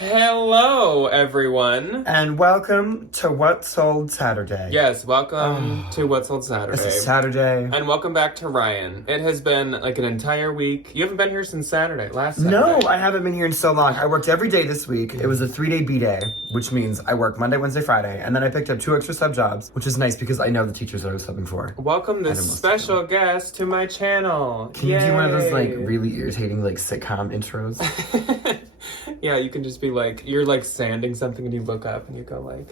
Hello, everyone. And welcome to What Sold Saturday. Yes, welcome to What's Sold Saturday. It's a Saturday. And welcome back to Ryan. It has been like an entire week. You haven't been here since last Saturday. No, I haven't been here in so long. I worked every day this week. It was a 3-day B-day, which means I work Monday, Wednesday, Friday, and then I picked up 2 extra sub jobs, which is nice because I know the teachers that I was subbing for. Welcome this special guest to my channel. Can you do one of those like really irritating like sitcom intros? Yeah, you can just be like, you're like sanding something and you look up and you go like...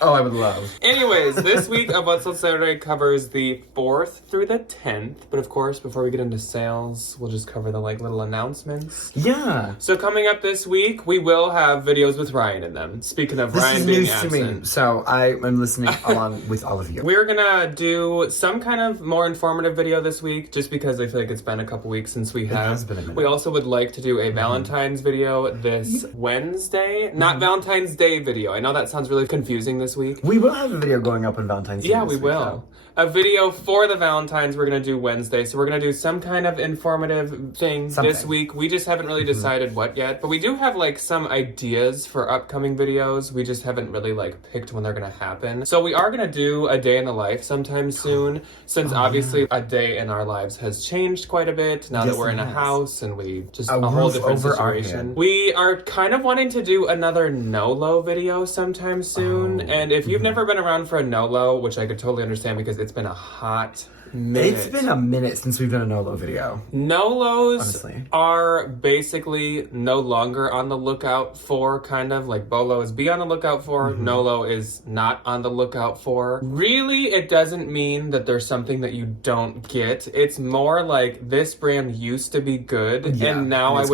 Oh, I would love. Anyways, this week of What's Sold Saturday covers the 4th through the 10th. But of course, before we get into sales, we'll just cover the like little announcements. Yeah. So coming up this week, we will have videos with Ryan in them. Speaking of Ryan being absent. This is news to me, so I am listening along with all of you. We're gonna do some kind of more informative video this week, just because I feel like it's been a couple weeks since we have. It has been a minute. We also would like to do a Valentine's video this Wednesday. Not Valentine's Day video. I know that sounds really confusing this week. We will have a video going up on Valentine's Day. Yeah, we will. A video for the Valentines we're going to do Wednesday. So we're going to do some kind of informative thing this week. We just haven't really decided what yet. But we do have like some ideas for upcoming videos. We just haven't really like picked when they're going to happen. So we are going to do a day in the life sometime soon. Since obviously a day in our lives has changed quite a bit. Now that we're in a house and we just a whole different situation. We are kind of wanting to do another NOLO video sometime soon. And if you've never been around for a NOLO, which I could totally understand because it's been a hot minute. It's been a minute since we've done a NOLO video. NOLOs are basically no longer on the lookout for, kind of like BOLO is be on the lookout for, NOLO is not on the lookout for. Really, it doesn't mean that there's something that you don't get. It's more like this brand used to be good, and now I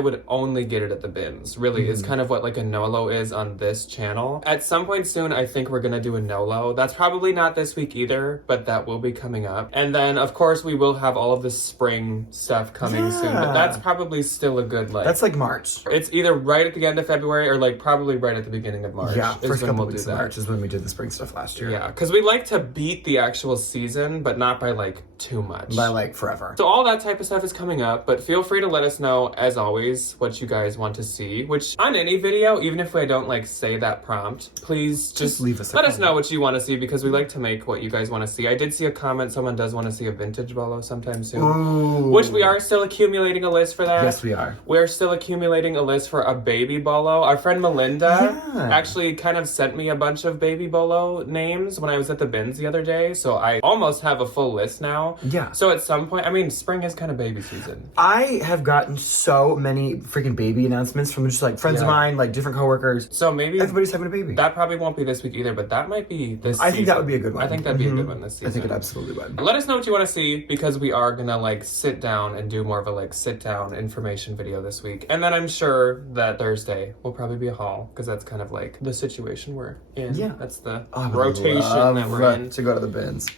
would only get it at the bins. Really, is kind of what like a NOLO is on this channel. At some point soon, I think we're gonna do a NOLO. That's probably not this week either, but that will be coming up. And then of course we will have all of the spring stuff coming soon, but that's probably still a good like... That's like March. It's either right at the end of February or like probably right at the beginning of March. Yeah, first couple weeks of March is when we did the spring stuff last year. Yeah, because we like to beat the actual season, but not by like too much. By like forever. So all that type of stuff is coming up, but feel free to let us know, as always, what you guys want to see, which on any video, even if I don't like say that prompt, please just leave us let us know what you want to see, because we like to make what you guys want to see. I did see a comment, someone does want to see a vintage BOLO sometime soon, which we are still accumulating a list for that. Yes, we are. We're still accumulating a list for a baby BOLO. Our friend Melinda actually kind of sent me a bunch of baby BOLO names when I was at the bins the other day, so I almost have a full list now. Yeah. So at some point, I mean, spring is kind of baby season. I have gotten so many freaking baby announcements from just like friends of mine, like different coworkers. So maybe everybody's having a baby. That probably won't be this week either, but that might be this season. I think that would be a good one. I think that'd be a good one this season. I think it absolutely would. Let us know what you want to see, because we are gonna like sit down and do more of a like sit down information video this week. And then I'm sure that Thursday will probably be a haul, because that's kind of like the situation we're in. Yeah. That's the rotation that we're in. To go to the bins.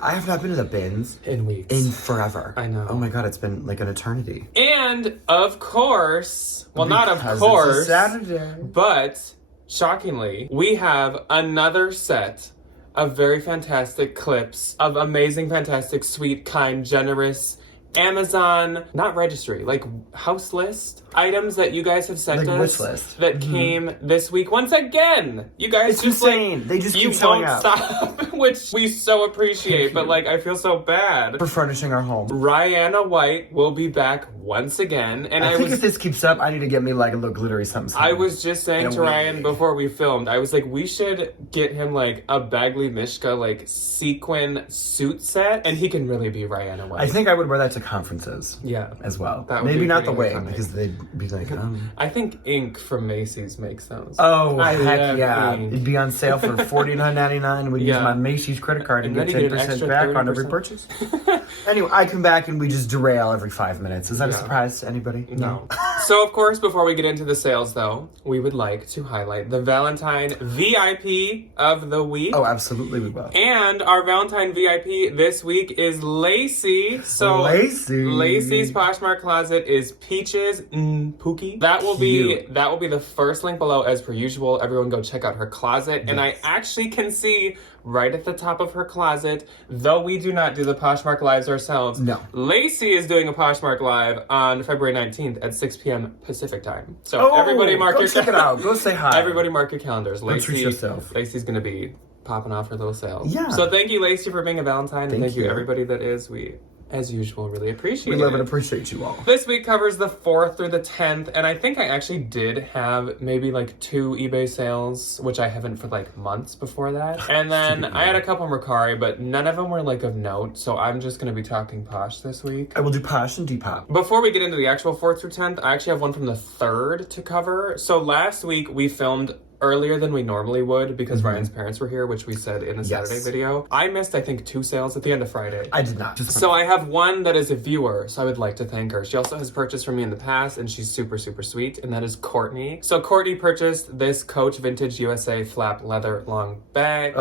I have not been to the bins in weeks. In forever. I know. Oh my god, it's been like an eternity. And of course, well, not of course, it's a Saturday, but shockingly, we have another set of very fantastic clips of amazing, fantastic, sweet, kind, generous Amazon, not registry, like house list items that you guys have sent like us wish list. That came this week once again. You guys it's just insane. Like they just you keep showing won't up. Stop, which we so appreciate, but like I feel so bad for furnishing our home. Rihanna White will be back once again, and I think if this keeps up, I need to get me like a little glittery something. I was just saying to Ryan before we filmed, I was like, we should get him like a Bagley Mishka like sequin suit set, and he can really be Rihanna White. I think I would wear that to conferences. Yeah, as well. Maybe not the wig, because they'd be like, I think Ink from Macy's makes those. Oh, heck yeah. Ink. It'd be on sale for $49.99. We'd use my Macy's credit card and get 10% back 30%. On every purchase. Anyway, I come back and we just derail every 5 minutes. Is that a surprise to anybody? No. So, of course, before we get into the sales, though, we would like to highlight the Valentine VIP of the week. Oh, absolutely we will. And our Valentine VIP this week is Lacey. So, Lacey's Poshmark closet is Peaches Pookie. That will be the first link below as per usual. Everyone go check out her closet. Yes. And I actually can see right at the top of her closet. Though we do not do the Poshmark lives ourselves. No. Lacey is doing a Poshmark live on February 19th at 6 p.m. Pacific time. So everybody mark your check it out. Go say hi. Everybody mark your calendars. Go treat yourself. Lacey's gonna be popping off her little sales. Yeah. So thank you, Lacey, for being a Valentine. And thank you, you, everybody that is. We, as usual, really appreciate it. We love and appreciate you all. This week covers the 4th through the 10th, and I think I actually did have maybe like 2 eBay sales, which I haven't for like months before that. And then I had a couple Mercari, but none of them were like of note, so I'm just gonna be talking Posh this week. I will do Posh and Depop. Before we get into the actual 4th through 10th, I actually have one from the 3rd to cover. So last week we filmed earlier than we normally would because Ryan's parents were here, which we said in the Saturday video. I missed, I think, 2 sales at the end of Friday. I did not. So I have one that is a viewer, so I would like to thank her. She also has purchased from me in the past, and she's super, super sweet, and that is Courtney. So Courtney purchased this Coach Vintage USA flap leather long bag.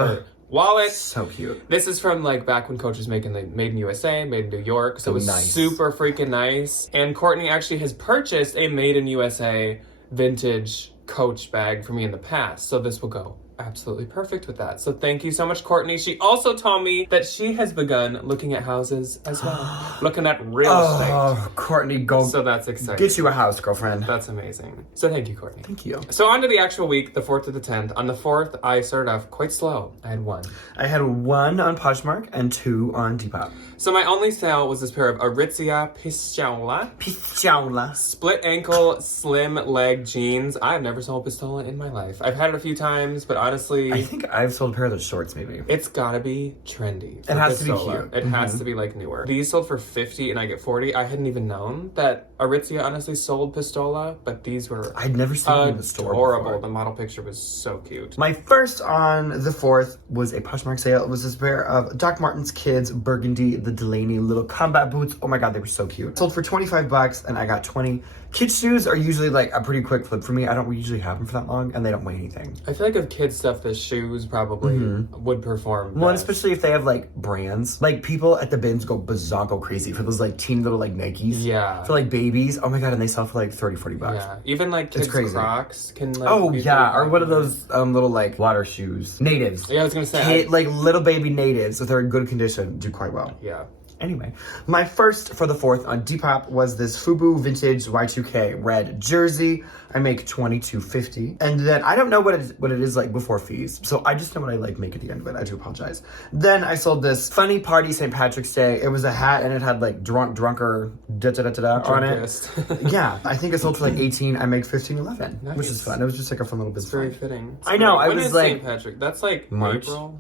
Wallet. So cute. This is from like back when Coach was making the Made in USA, Made in New York. So it was nice. Super freaking nice. And Courtney actually has purchased a Made in USA vintage Coach bag for me in the past. So this will go absolutely perfect with that. So thank you so much, Courtney. She also told me that she has begun looking at houses as well. Looking at real estate. Oh, Courtney, go. So that's exciting. Get you a house, girlfriend. That's amazing. So thank you, Courtney. Thank you. So on to the actual week, the 4th to the 10th. On the 4th, I started off quite slow. I had 1. I had 1 on Poshmark and 2 on Depop. So my only sale was this pair of Aritzia Pistola. split ankle slim leg jeans. I've never sold Pistola in my life. I've had it a few times, but honestly, I think I've sold a pair of those shorts, maybe. it's gotta be trendy. It has to be cute. It has to be like newer. These sold for 50 and I get 40. I hadn't even known that Aritzia honestly sold Pistola, but these were I'd never seen them in the store adorable. before. The model picture was so cute. My first on the 4th was a Poshmark sale. It was this pair of Doc Martens Kids Burgundy, the Delaney little combat boots. Oh my god, they were so cute. Sold for $25 and I got 20. Kids shoes are usually like a pretty quick flip for me. I don't usually have them for that long and they don't weigh anything. I feel like of kids stuff, the shoes probably would perform Well, best. especially if they have like brands. Like people at the bins go bazonko crazy for those like teen little like Nikes. Yeah. For like babies. Oh my god, and they sell for like $30-40. Yeah, even like kids crazy. Crocs can like Oh be yeah, pretty or what are those little like water shoes? Natives. Yeah, I was gonna say. Like little baby natives, if they're in good condition, do quite well. Yeah. Anyway, my first for the 4th on Depop was this Fubu Vintage Y2K red jersey. I make $22.50, and then I don't know what it is like before fees, so I just know what I like make at the end of it. I do apologize. Then I sold this Funny Party St. Patrick's Day. It was a hat and it had like drunker on it. Yeah, I think it sold for like 18. I make $15.11, Nice. which is fun. It was just like a fun little bit. Very fitting. I know. I When was is like St. Patrick. That's like March. April.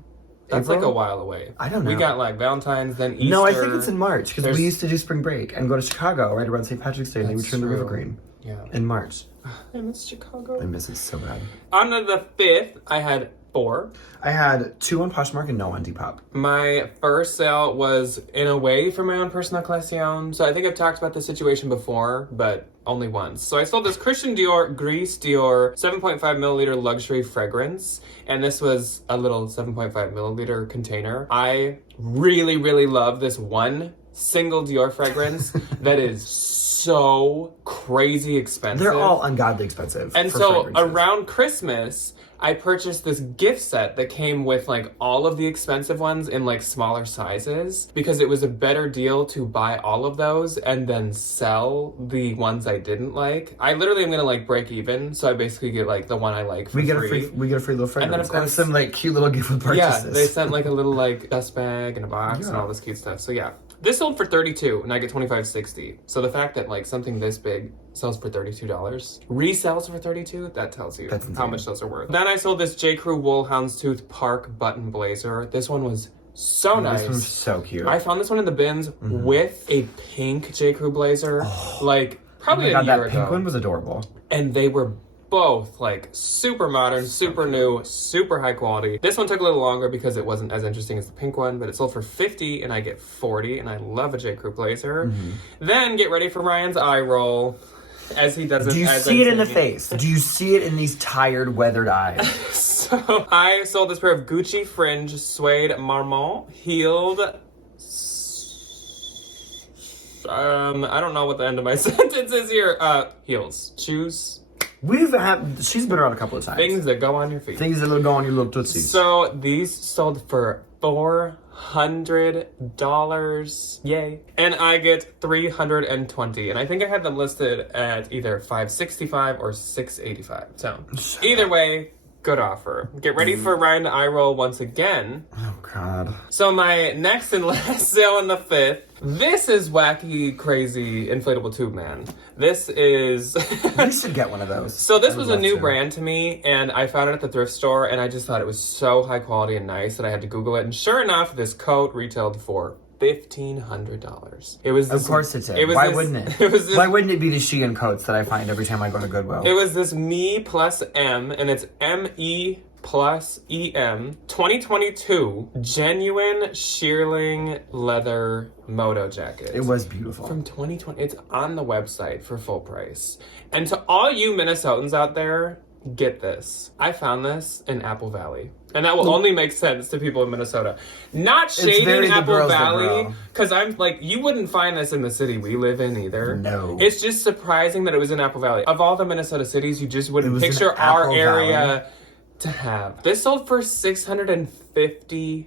That's April? like a while away. I don't know. We got like Valentine's, then Easter. No, I think it's in March because There's- we used to do spring break and go to Chicago right around St. Patrick's Day and they That's returned to true. Rivergreen Yeah. in March. I miss Chicago. I miss it so bad. On to the 5th, I had 4. I had 2 on Poshmark and no on Depop. My first sale was in a way for my own personal collection. So I think I've talked about this situation before, but only once. So I sold this Christian Dior Gris Dior 7.5 milliliter luxury fragrance. And this was a little 7.5 milliliter container. I really, really love this one single Dior fragrance that is so crazy expensive. They're all ungodly expensive. And for so fragrances. around Christmas, I purchased this gift set that came with like all of the expensive ones in like smaller sizes because it was a better deal to buy all of those and then sell the ones I didn't like. I literally am gonna like break even, so I basically get like the one I like for we get free. a free little fragrance. And then, of course- some like cute little gift with Yeah, purchases. they sent like a little like dust bag and a box and Yeah. all this cute stuff. So yeah. This sold for $32 and I get $25.60. So the fact that like something this big sells for $32, resells for $32, that tells you That's how insane. much those are worth. Then I sold this J. Crew Wool Houndstooth Park button blazer. This one was so nice. This one's so cute. I found this one in the bins with a pink J. Crew blazer, like probably oh my a god, year that ago. pink one was adorable. And they were both like super modern, super new, super high quality. This one took a little longer because it wasn't as interesting as the pink one, but it sold for $50 and I get $40, and I love a J. Crew blazer. Then get ready for Ryan's eye roll. As he doesn't. Do you as see I'm it in the saying face? Do you see it in these tired, weathered eyes? So I sold this pair of Gucci fringe suede marmont heeled. I don't know what the end of my sentence is here. Heels, shoes. She's been around a couple of times. Things that go on your feet. Things that go on your little tootsies. So these sold for $400. Yay. And I get 320. And I think I had them listed at either $565 or $685. So either way, good offer. Get ready for Ryan to eye roll once again. Oh, God. So my next and last sale on the 5th. This is wacky, crazy, inflatable tube man. This is... You should get one of those. So this was a new brand to me, and I found it at the thrift store, and I just thought it was so high quality and nice that I had to Google it. And sure enough, this coat retailed for $1,500. It was this, of course it did. Why wouldn't it? Why wouldn't it be the Shein coats that I find every time I go to Goodwill? It was this Me plus M, and it's M-E plus EM 2022 genuine shearling leather moto jacket. It was beautiful. From 2020. It's on the website for full price. And to all you Minnesotans out there, get this. I found this in Apple Valley. And that will only make sense to people in Minnesota. Not shading Apple Valley, because I'm like, you wouldn't find this in the city we live in either. No. It's just surprising that it was in Apple Valley. Of all the Minnesota cities, you just wouldn't picture our area to have. This sold for $650.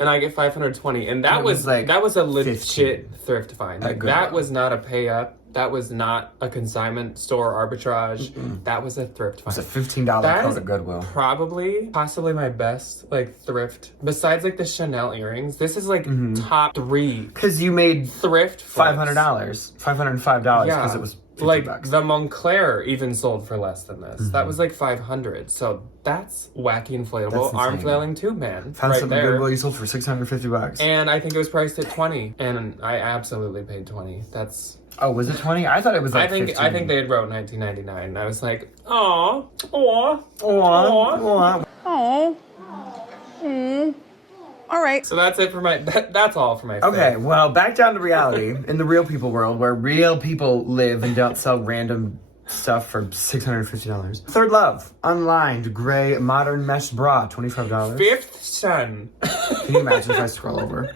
And I get $520. And that was a legit thrift find. Like that was not a pay up. That was not a consignment store arbitrage. That was a thrift find. It's a $15 coat at Goodwill. Possibly my best like thrift. Besides like the Chanel earrings, this is like top 3. Because you made thrift $500, $505 because it was $50. Like the Montclair even sold for less than this. That was like $500. So that's wacky inflatable arm flailing tube man. Found something Goodwill you sold for $650. And I think it was priced at $20. And I absolutely paid $20. That's... Oh, was it $20? I thought it was like $15. I think they had wrote $19.99. And I was like, aw. All right. So that's it for my... That's all for my... Okay, well, back down to reality. In the real people world, where real people live and don't sell random stuff for $650. Third Love, unlined, gray, modern mesh bra, $25. Fifth Son. Can you imagine if I scroll over?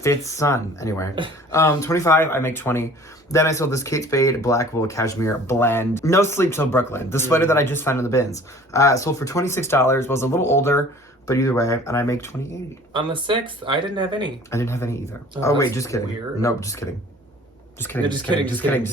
Fifth Son, anyway. 25, I make 20. Then I sold this Kate Spade black wool cashmere blend. No sleep till Brooklyn. The sweater that I just found in the bins. Sold for $26. Was a little older, but either way, and I make $28. On the 6th, I didn't have any. I didn't have any either. Oh wait, just kidding. Weird. No, just kidding. Just kidding. Just kidding.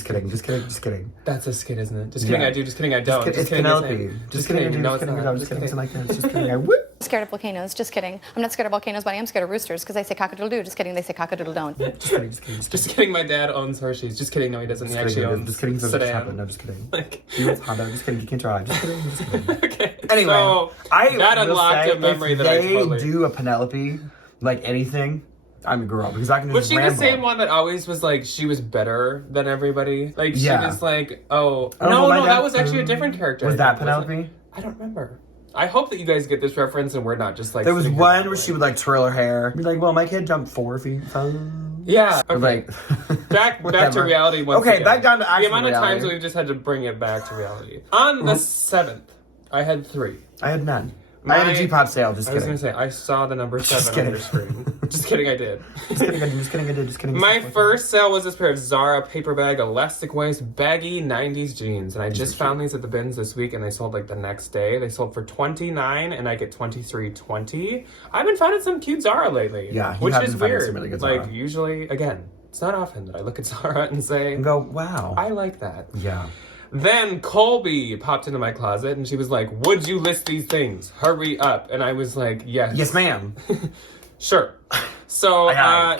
That's a skit, isn't it? Just kidding, I do. Just kidding, I don't. It's Penelope. Just kidding, I do. Just kidding, I don't. Just kidding, like that. Just kidding, I would. Scared of volcanoes, just kidding. I'm not scared of volcanoes, but I am scared of roosters because they say cock-a-doodle-doo. Just kidding, they say cock-a-doodle-don't. Just kidding, my dad owns Hershey's. Just kidding, no, he doesn't. He actually owns Just kidding, sedan. No, just kidding. You with Honda, just kidding, you can't drive. Just kidding, just kidding. Okay. Anyway, so, that unlocked a memory that I totally... If they do a Penelope, like anything, I'm a girl because I can just ramble. Was she the same one that always was like, she was better than everybody? Like, she was like, no, that was actually a different character. Was that Penelope? I don't remember. I hope that you guys get this reference and we're not just like... There was one where she would like twirl her hair. Be like, well, my kid jumped 4 feet. Yeah. Okay. Like, back to reality once again. again. Back down to actual reality. The amount of times we've just had to bring it back to reality. On the 7th, I had 3. I had none. I had a Depop sale, just kidding. I was going to say, I saw the number 7 on your screen. Just kidding, I did. Just kidding, I did. My first sale was this pair of Zara paper bag, elastic waist, baggy 90s jeans. And I just found these at the bins this week and they sold like the next day. They sold for $29 and I get $23.20. I've been finding some cute Zara lately. Yeah, which is weird. Some really good Zara. Like, usually, again, it's not often that I look at Zara and say... And go, wow. I like that. Yeah. Then Colby popped into my closet and she was like, would you list these things? Hurry up. And I was like, yes. Yes, ma'am. Sure. So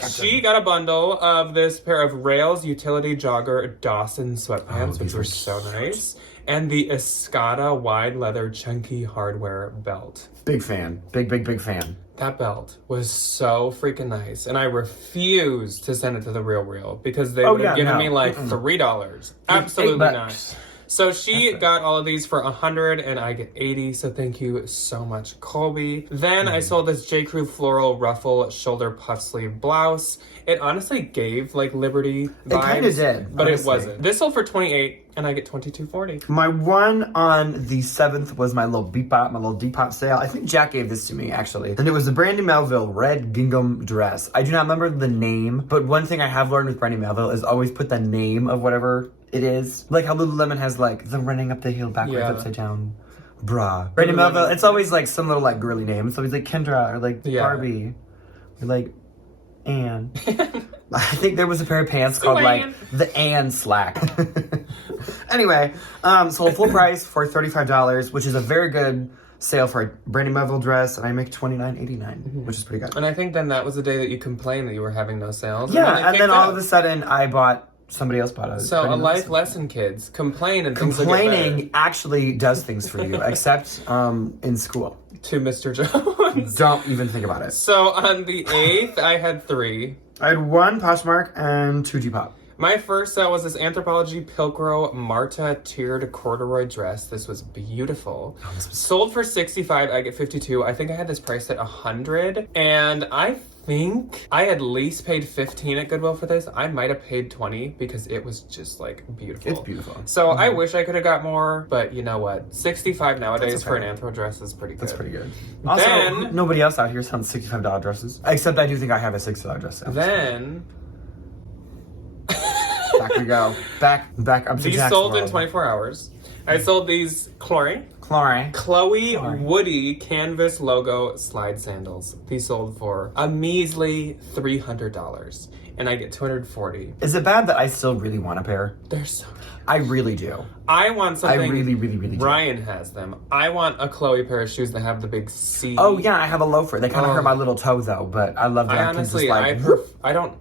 she got a bundle of this pair of Rails utility jogger Dawson sweatpants, which were so nice. And the Escada wide leather chunky hardware belt. Big fan. Big fan. That belt was so freaking nice. And I refused to send it to the Real because they would have given me like $3. Absolutely not. So she got all of these for $100 and I get $80. So thank you so much, Colby. Then I sold this J. Crew floral ruffle shoulder puff sleeve blouse. It honestly gave like Liberty vibes. It kind of did, but honestly. It wasn't. This sold for $28 and I get $22.40. My one on the 7th was my little Depop sale. I think Jack gave this to me actually. And it was the Brandy Melville red gingham dress. I do not remember the name, but one thing I have learned with Brandy Melville is always put the name of whatever it is. Like how Lululemon has like the running up the hill backwards upside down bra. Brandy Lululemon. Melville, it's always like some little like girly name. It's always like Kendra or like Barbie or like Anne. I think there was a pair of pants called like the Anne Slack. Anyway, sold full price for $35, which is a very good sale for a Brandy Melville dress, and I make $29.89, which is pretty good. And I think then that was the day that you complained that you were having no sales. Yeah, and then all of a sudden somebody else bought it. So a life lesson, kids. Complain and things will get Complaining actually does things for you, except in school. To Mr. Jones. Don't even think about it. So on the 8th, I had 3. I had 1 Poshmark and 2 Depop. My first sale was this Anthropologie Pilcro Marta tiered corduroy dress. This was beautiful. Sold for $65, I get $52. I think I had this priced at $100, and I think I at least paid $15 at Goodwill for this. I might have paid $20 because it was just like beautiful. It's beautiful. So I wish I could have got more, but you know what? $65 nowadays for an anthro dress is pretty good. That's pretty good. Also, nobody else out here is selling $65 dresses. Except I do think I have a $60 dress sale. Then back we go. Back up to these Jack's sold world. in 24 hours. I sold these Chloe Woody canvas logo slide sandals. These sold for a measly $300, and I get $240. Is it bad that I still really want a pair? They're so cute. I really do. I want something. I really do. Brian has them. I want a Chloe pair of shoes that have the big C. Oh yeah, I have a loafer. They kind of hurt my little toe though, but I love that.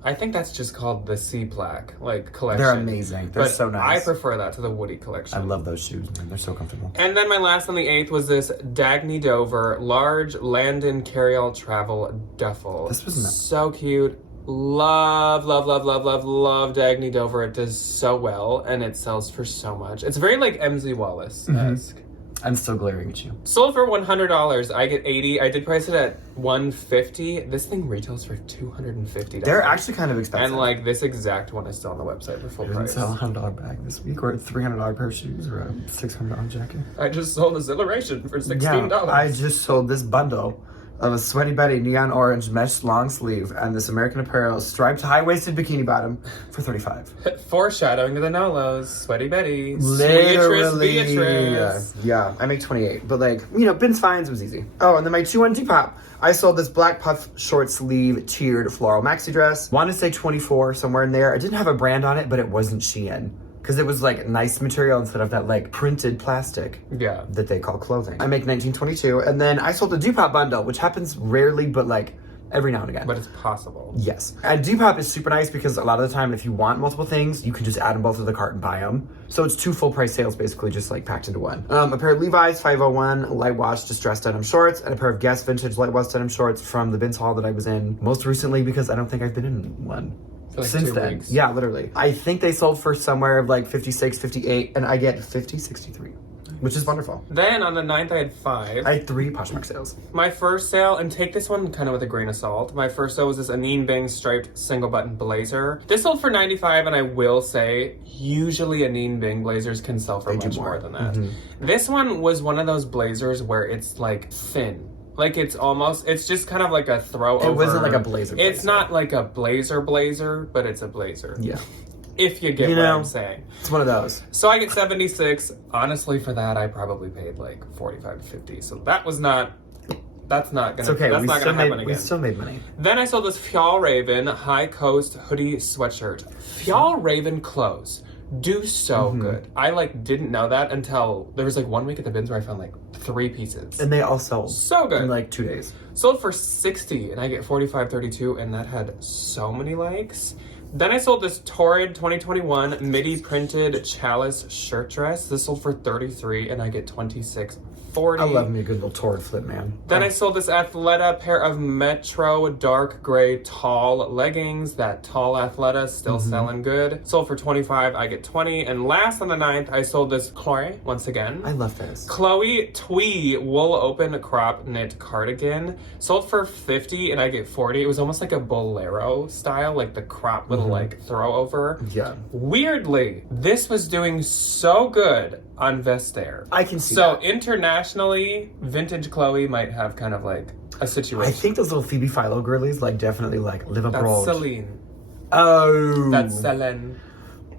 I think that's just called the C plaque collection. They're amazing. They're so nice. I prefer that to the Woody collection. I love those shoes, man. They're so comfortable. And then my last on the 8th was this Dagny Dover large Landon carry-all travel duffel. This was so cute. Love Dagny Dover. It does so well, and it sells for so much. It's very like MZ Wallace-esque. I'm still glaring at you. Sold for $100. I get $80. I did price it at $150. This thing retails for $250. They're actually kind of expensive. And like this exact one is still on the website for full price. Sell a $100 bag this week, or a $300 pair of shoes, or a $600 jacket. I just sold Exhilaration for $16. Yeah, I just sold this bundle of a Sweaty Betty neon orange mesh long sleeve and this American Apparel striped high-waisted bikini bottom for $35. Foreshadowing to the Nolos, Sweaty Betty, Literally. Beatrice. Yeah, I make 28, but like, Bins Finds was easy. Oh, and then my 2-1 Depop. I sold this black puff short sleeve tiered floral maxi dress. Want to say 24, somewhere in there. I didn't have a brand on it, but it wasn't Shein. Because it was like nice material instead of that like printed plastic that they call clothing. I make $19.22, and then I sold a Depop bundle, which happens rarely, but like every now and again. But it's possible. Yes. And Depop is super nice because a lot of the time, if you want multiple things, you can just add them both to the cart and buy them. So it's 2 full price sales basically just like packed into one. A pair of Levi's 501 light wash distressed denim shorts, and a pair of Guess vintage light wash denim shorts from the Bins haul that I was in most recently because I don't think I've been in one. Like Since 2 then. weeks. Yeah, literally. I think they sold for somewhere of like 56, 58, and I get 50, 63, which is wonderful. Then on the 9th, I had 5. I had 3 Poshmark sales. My first sale, and take this one kind of with a grain of salt, my first sale was this Anine Bing striped single button blazer. This sold for $95, and I will say, usually Anine Bing blazers can sell for much more than that. This one was one of those blazers where it's like thin. Like it's just kind of like a throw over. It wasn't like a blazer. It's not like a blazer, but it's a blazer. Yeah. If you get what I'm saying. It's one of those. So I get 76. Honestly, for that, I probably paid like 45 to 50. So that's not gonna, it's okay. That's not gonna happen again. We still made money. Then I sold this Fjallraven high coast hoodie sweatshirt. Fjallraven clothes do so good. I didn't know that until there was 1 week at the Bins where I found 3 pieces. And they all sold. So good. In 2 days. Sold for $60, and I get $45.32, and that had so many likes. Then I sold this Torrid 2021 midi printed Chalice shirt dress. This sold for $33, and I get $26.40. I love me a good little Torrid flip, man. Then I sold this Athleta pair of Metro dark gray tall leggings. That tall Athleta still selling good. Sold for $25, I get $20. And last on the 9th, I sold this Chloe, once again. I love this. Chloe Twee wool open crop knit cardigan. Sold for $50, and I get $40. It was almost like a bolero style, like the crop little throw over. Yeah. Weirdly, this was doing so good on Vestair. I can see so that. Internationally, vintage Chloe might have kind of a situation. I think those little Phoebe Philo girlies definitely live abroad. That's Celine. Oh. That's Celine.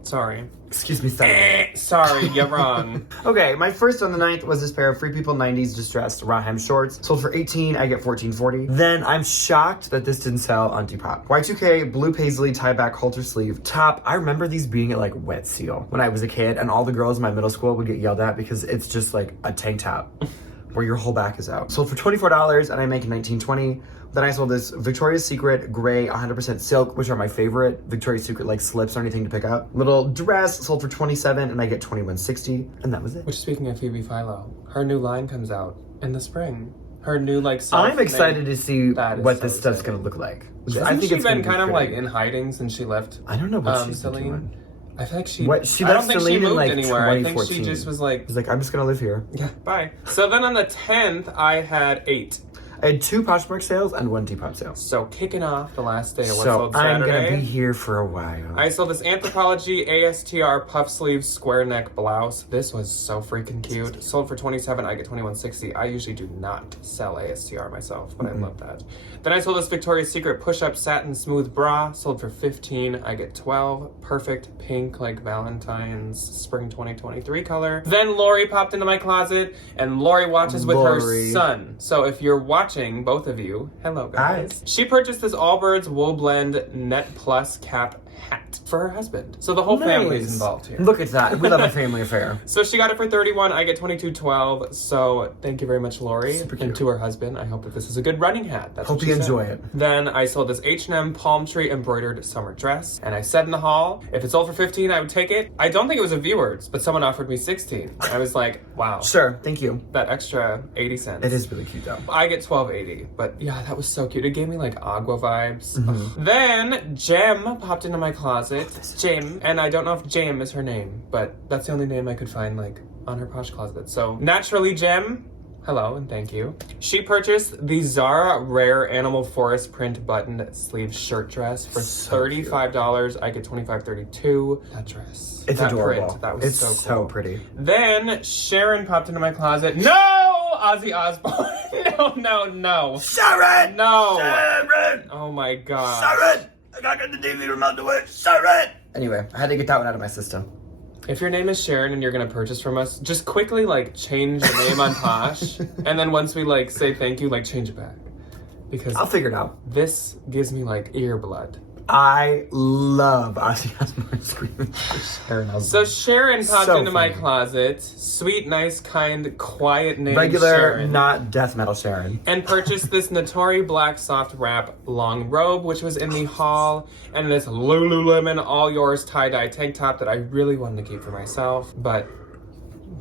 Sorry. Excuse me, sorry. Sorry, you're wrong. Okay, my first on the 9th was this pair of Free People 90s distressed Rahem shorts. Sold for $18, I get $14.40. Then I'm shocked that this didn't sell on Depop. Y2K blue paisley tie-back halter sleeve top. I remember these being at like Wet Seal when I was a kid, and all the girls in my middle school would get yelled at because it's just like a tank top where your whole back is out. Sold for $24 and I make $19.20. Then I sold this Victoria's Secret gray 100% silk, which are my favorite Victoria's Secret like slips or anything to pick up. Little dress sold for $27 and I get $21.60, and that was it. Which, speaking of Phoebe Philo, her new line comes out in the spring. Her new like. I'm excited to see what this stuff's gonna look like. I think she's been kind of like in hiding since she left. I don't know what she's doing. I feel like she left Celine in like anywhere. 2014. I think she just was like, I'm just gonna live here. Yeah, bye. So then on the 10th, I had 8. I had 2 Poshmark sales and 1 Depop sale. So kicking off the last day of what's So sold Saturday. I'm gonna be here for a while. I sold this Anthropology ASTR puff sleeve square neck blouse. This was so freaking cute. Sold for $27, I get $21.60. I usually do not sell ASTR myself, but I love that. Then I sold this Victoria's Secret push-up satin smooth bra. Sold for $15, I get $12. Perfect pink like Valentines spring 2023 color. Then Lori popped into my closet, and Lori watches with her son. So if you're watching, both of you, hello guys. She purchased this Allbirds Wool Blend Net Plus cap hat for her husband. So the whole family is involved here. Look at that. We love a family affair. So she got it for $31, I get $22.12. So thank you very much, Lori. And to her husband, I hope that this is a good running hat. That's hope you enjoy it. Then I sold this H&M palm tree embroidered summer dress, and I said in the haul, if it sold for $15, I would take it. I don't think it was a viewers, but someone offered me $16. I was like, wow. Sure, thank you. That extra 80 cents. It is really cute though. I get $12.80, but yeah, that was so cute. It gave me like Agua vibes. Then Jem popped into my closet. Jem, and I don't know if Jem is her name, but that's the only name I could find like on her Posh closet. So naturally, Jem, hello and thank you. She purchased the Zara Rare Animal Forest print buttoned sleeve shirt dress for $35. I get $25.32. That dress. It's adorable. Print, that was so cool. It's so pretty. Then Sharon popped into my closet. No! Ozzy Osbourne. No. Sharon! No. Sharon! Oh my god. Sharon! I gotta get the TV remote to work. Sharon! Anyway, I had to get that one out of my system. If your name is Sharon and you're gonna purchase from us, just quickly like change the name on Posh, and then once we like say thank you, like change it back. Because I'll figure it out. This gives me like ear blood. I love Ozzy Osbourne screaming for Sharon Osbourne. So Sharon popped into my closet. Sweet, nice, kind, quiet name Regular, Sharon. not death metal Sharon. And purchased this Notori black soft wrap long robe, which was in the haul, and this Lululemon all yours tie-dye tank top that I really wanted to keep for myself, but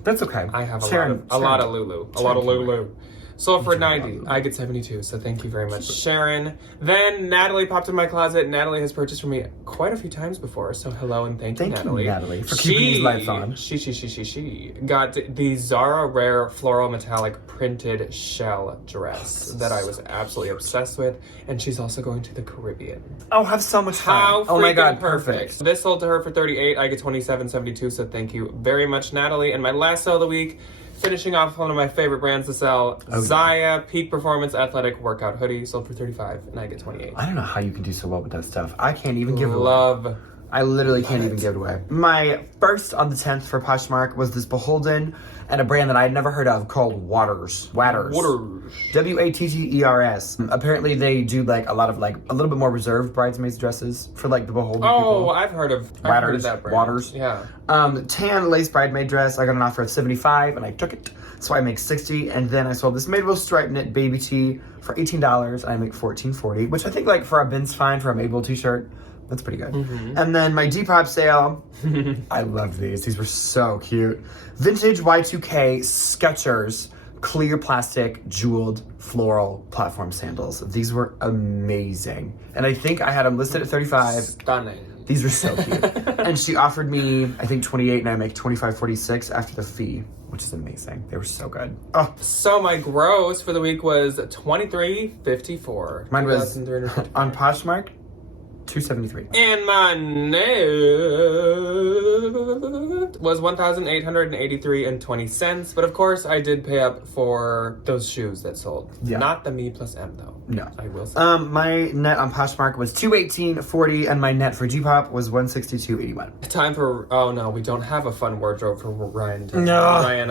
that's okay. I have a lot of Lulu. Sold for $90. I get $72, so thank you very much, Sharon. Then Natalie popped in my closet. Natalie has purchased from me quite a few times before, so hello and thank you, Natalie. For keeping these lights on. She got the Zara Rare Floral Metallic Printed Shell dress that I was absolutely obsessed with, and she's also going to the Caribbean. Oh, have so much fun. Oh my god, perfect. This sold to her for $38. I get $27.72, so thank you very much, Natalie. And my last sale of the week, finishing off one of my favorite brands to sell, Zaya Peak Performance Athletic Workout Hoodie, sold for $35, and I get $28. I don't know how you can do so well with that stuff. I can't even give it away. I literally can't even give it away. My first on the 10th for Poshmark was this Beholden and a brand that I had never heard of called Watters. Watters. Apparently they do like a lot of like a little bit more reserved bridesmaids dresses for like the Beholden people. I've heard of that brand. Watters. Yeah. Tan lace bridesmaid dress. I got an offer of $75 and I took it. So I make $60, and then I sold this Madewell striped knit baby tee for $18 and I make $14.40, which I think like for a bin's fine for a Madewell t-shirt. That's pretty good. And then my Depop sale, I love these. These were so cute. Vintage Y2K Skechers clear plastic jeweled floral platform sandals. These were amazing. And I think I had them listed at $35. Stunning. These were so cute. And she offered me, I think $28, and I make $25.46 after the fee, which is amazing. They were so good. Oh. So my gross for the week was $23.54. Mine was on Poshmark. $273. And my net was $1,883.20. But of course, I did pay up for those shoes that sold. Yeah. Not the Me Plus M though. No. I will say. My net on Poshmark was $218.40, and my net for Depop was $162.81. Time for, oh no, we don't have a fun wardrobe for Ryan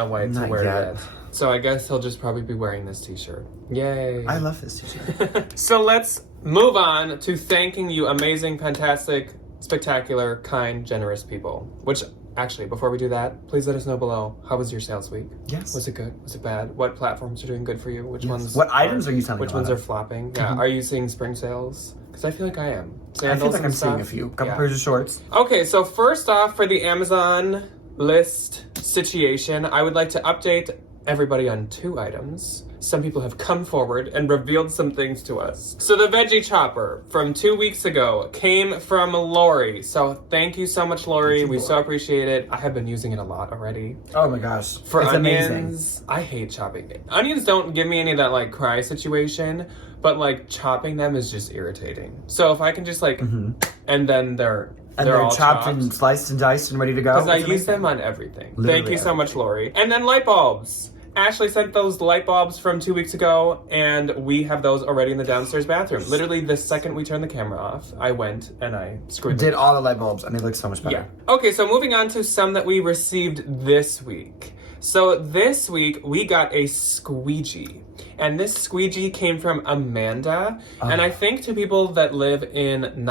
White to wear yet. So I guess he'll just probably be wearing this t-shirt. Yay. I love this t-shirt. So let's move on to thanking you amazing, fantastic, spectacular, kind, generous people. Which, actually, before we do that, please let us know below. How was your sales week? Yes. Was it good? Was it bad? What platforms are doing good for you? Which ones? What items are you selling? Which ones are flopping? Yeah. Are you seeing spring sales? Because I feel like I am. I feel like I'm seeing a few. Couple pairs of shorts. Okay, so first off, for the Amazon list situation, I would like to update everybody on 2 items. Some people have come forward and revealed some things to us. So the veggie chopper from 2 weeks ago came from Lori. So thank you so much, Lori. We so appreciate it. I have been using it a lot already. Oh my gosh. For it's onions, amazing. I hate chopping it. Onions don't give me any of that like cry situation, but like chopping them is just irritating. So if I can just like, and then they're all chopped and sliced and diced and ready to go. Because I use them on everything. Literally Thank you so much, Lori. And then light bulbs. Ashley sent those light bulbs from 2 weeks ago, and we have those already in the downstairs bathroom. Literally, the second we turned the camera off, I went and I screwed them. Did all the light bulbs, and they look so much better. Yeah. Okay, so moving on to some that we received this week. So this week, we got a squeegee. And this squeegee came from Amanda. And I think to people that live in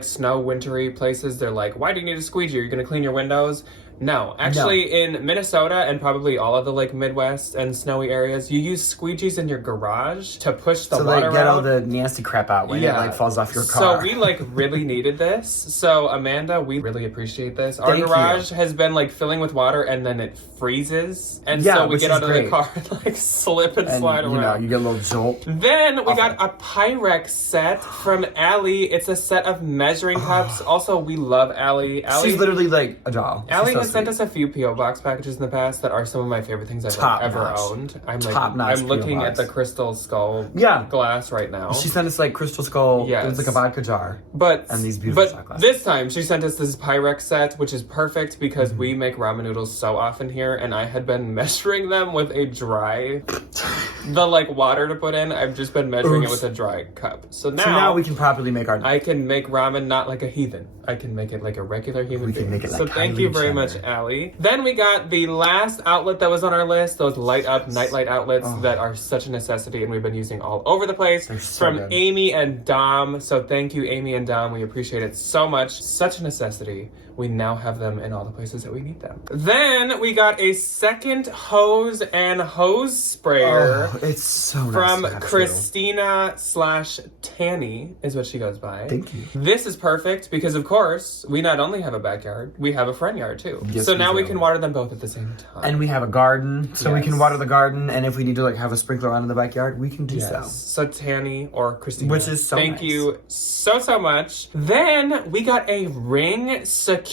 snow wintry places, they're like, why do you need a squeegee? Are you gonna clean your windows? No, actually in Minnesota and probably all of the like Midwest and snowy areas, you use squeegees in your garage to push the water out. Get all the nasty crap out when it like falls off your car. So we like really needed this. So Amanda, we really appreciate this. Our garage has been like filling with water and then it freezes. And so we get out of the car and like slip and slide around. You know, you get a little jolt. Then we got a Pyrex set from Allie. It's a set of measuring cups. Also, we love Allie. She's literally like a doll. Allie has sent us a few P.O. Box packages in the past that are some of my favorite things I've ever owned. I'm looking at the crystal skull glass right now. She sent us like crystal skull. It was like a vodka jar. And these beautiful shot glasses. This time she sent us this Pyrex set, which is perfect because we make ramen noodles so often here, and I had been measuring them with a dry, the like water to put in. I've just been measuring it with a dry cup. So now we can properly make our. I can make ramen not like a heathen. I can make it like a regular human being. Make it like so thank you very much, Allie. Then we got the last outlet that was on our list, those light up nightlight outlets that are such a necessity and we've been using all over the place. They're so from good. Amy and Dom. So thank you, Amy and Dom. We appreciate it so much. Such a necessity. We now have them in all the places that we need them. Then we got a second hose and hose sprayer. Oh, it's so nice from to have Christina/Tanny is what she goes by. Thank you. This is perfect because, of course, we not only have a backyard, we have a front yard too. Yes, so now we can water them both at the same time. And we have a garden, so we can water the garden. And if we need to like have a sprinkler on in the backyard, we can do so. So Tanny or Christina, which is so thank you so much. Then we got a Ring security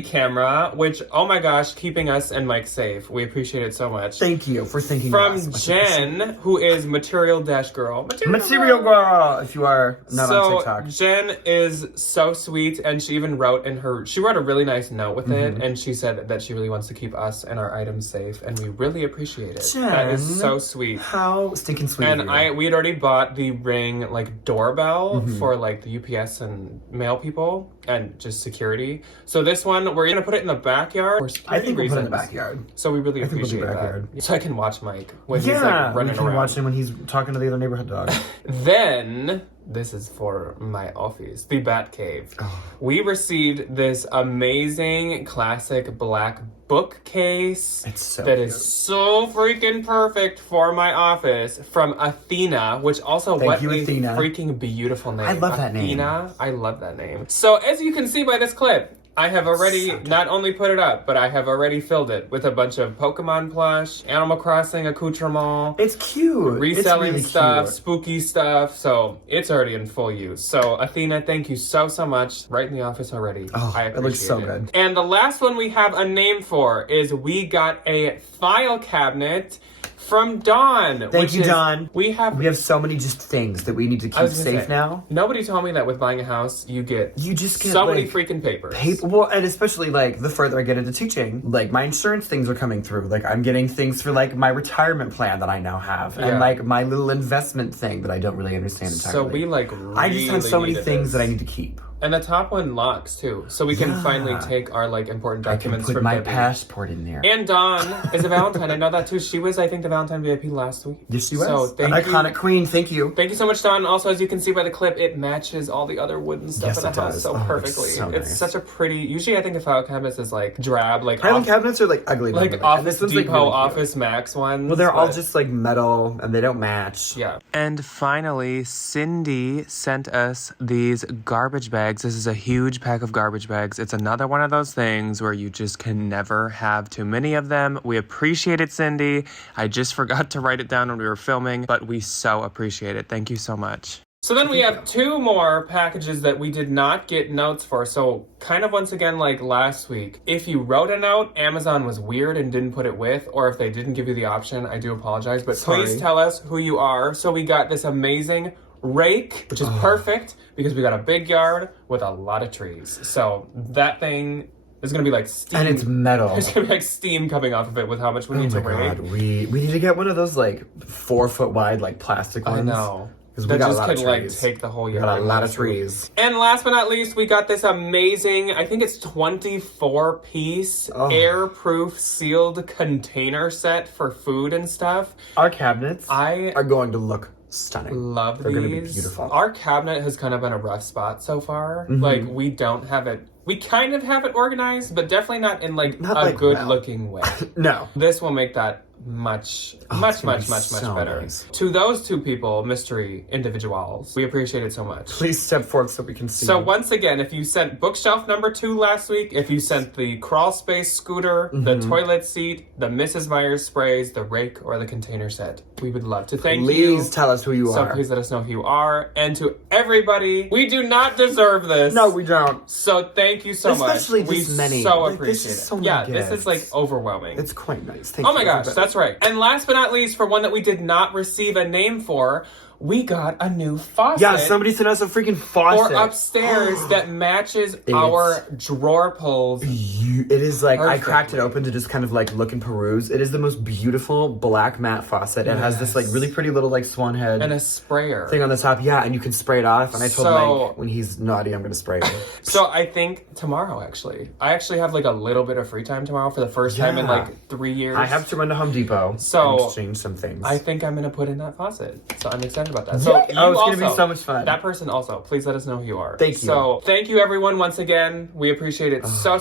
camera, which, oh my gosh, keeping us and Mike safe. We appreciate it so much. Thank you for thinking from of us. Jen, who is Material-Girl. Material Girl, if you are not on TikTok. Jen is so sweet, and she even wrote she wrote a really nice note with it, and she said that she really wants to keep us and our items safe, and we really appreciate it. Jen, that is so sweet. How stinking sweet. And we had already bought the Ring like doorbell for like the UPS and mail people and just security. So this one, we're gonna put it in the backyard. I think we'll put it in the backyard. So we really appreciate that. So I can watch Mike when he's like running around. Watch him when he's talking to the other neighborhood dog. Then, this is for my office, the Bat Cave. We received this amazing classic black bookcase that is so freaking perfect for my office from Athena, which also Athena. Freaking beautiful name. I love that name. Athena, I love that name. So as you can see by this clip, I have already not only put it up, but I have already filled it with a bunch of Pokemon plush, Animal Crossing accoutrement. It's cute. Reselling really stuff, cute. spooky stuff. So it's already in full use. So Athena, thank you so much. Right in the office already. I appreciate it. Looks so good. And the last one we have a name for is we got a file cabinet from Dawn. Thank you, Dawn. We have so many just things that we need to keep safe now. Nobody told me that with buying a house, you just get so many freaking papers. Well, and especially like the further I get into teaching, like my insurance things are coming through. Like I'm getting things for like my retirement plan that I now have, and like my little investment thing that I don't really understand entirely. So we like really I just have so many things that I need to keep. And the top one locks too, so we can finally take our like important documents. I can put my passport in there. And Dawn is a Valentine. I know that too. She was, I think, the Valentine VIP last week. Yes, she was. So an iconic queen. Thank you. Thank you so much, Dawn. Also, as you can see by the clip, it matches all the other wooden stuff in the house so perfectly. It's such a pretty. Usually, I think a file cabinet is like drab, like filing cabinets are like ugly, like Office Depot, like really Office Max ones. Well, they're all just like metal and they don't match. Yeah. And finally, Cindy sent us these garbage bags. This is a huge pack of garbage bags. It's another one of those things where you just can never have too many of them. We appreciate it, Cindy. I just forgot to write it down when we were filming, but we so appreciate it. Thank you so much. So then we have 2 more packages that we did not get notes for. So kind of once again like last week, if you wrote a note, Amazon was weird and didn't put it with, or if they didn't give you the option, I do apologize, but please tell us who you are. So we got this amazing rake, which is perfect because we got a big yard with a lot of trees. So that thing is gonna be like steam. And it's metal. There's gonna be like steam coming off of it with how much we need to rake. We need to get one of those like 4 foot wide like plastic ones. I know. Because we got a lot of trees. Like take the whole yard. We got a lot of trees. And last but not least, we got this amazing, I think it's 24-piece airproof sealed container set for food and stuff. Our cabinets are going to look stunning. Love these. They're going to be beautiful. Our cabinet has kind of been a rough spot so far. Like, we don't have it. We kind of have it organized, but definitely not in like a good looking way. No. This will make that much better. Nice. To those 2 people, mystery individuals, we appreciate it so much. Please step forward so we can see. So once again, if you sent bookshelf number 2 last week, if you sent the crawl space scooter, the toilet seat, the Mrs. Myers sprays, the rake, or the container set, we would love to thank you. Please tell us who you are. So please let us know who you are. And to everybody, we do not deserve this. No, we don't. So thank you so much. Especially this many. So like, appreciate it. So this is like overwhelming. It's quite nice. Thank you. Oh my gosh, that's right. And last but not least, for one that we did not receive a name for, we got a new faucet. Yeah, somebody sent us a freaking faucet. For upstairs that matches our drawer pulls. It is like, I cracked it open to just kind of like look and peruse. It is the most beautiful black matte faucet. It has this like really pretty little like swan head. And a sprayer. Thing on the top. Yeah, and you can spray it off. And I told Mike when he's naughty, I'm going to spray it. So I think tomorrow actually. I actually have like a little bit of free time tomorrow for the first time in like 3 years. I have to run to Home Depot and exchange some things. I think I'm going to put in that faucet. So I'm excited about that. So it's going to be so much fun. That person also, please let us know who you are. Thank you. So thank you everyone once again. We appreciate it so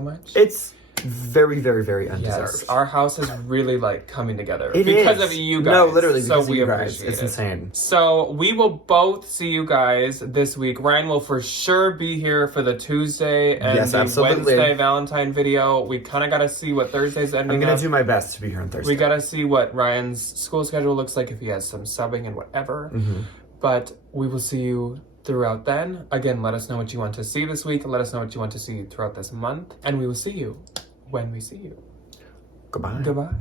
much. It's very, very, very undeserved. Yes, our house is really like coming together because of you guys. No, literally so because we of you guys. appreciate It's it. insane. So we will both see you guys this week. Ryan will for sure be here for the Tuesday and the Wednesday Valentine video. We kind of got to see what Thursday's ending. I'm going to do my best to be here on Thursday. We got to see what Ryan's school schedule looks like, if he has some subbing and whatever. But we will see you throughout then. Again, let us know what you want to see this week. Let us know what you want to see throughout this month. And we will see you when we see you. Goodbye. Goodbye.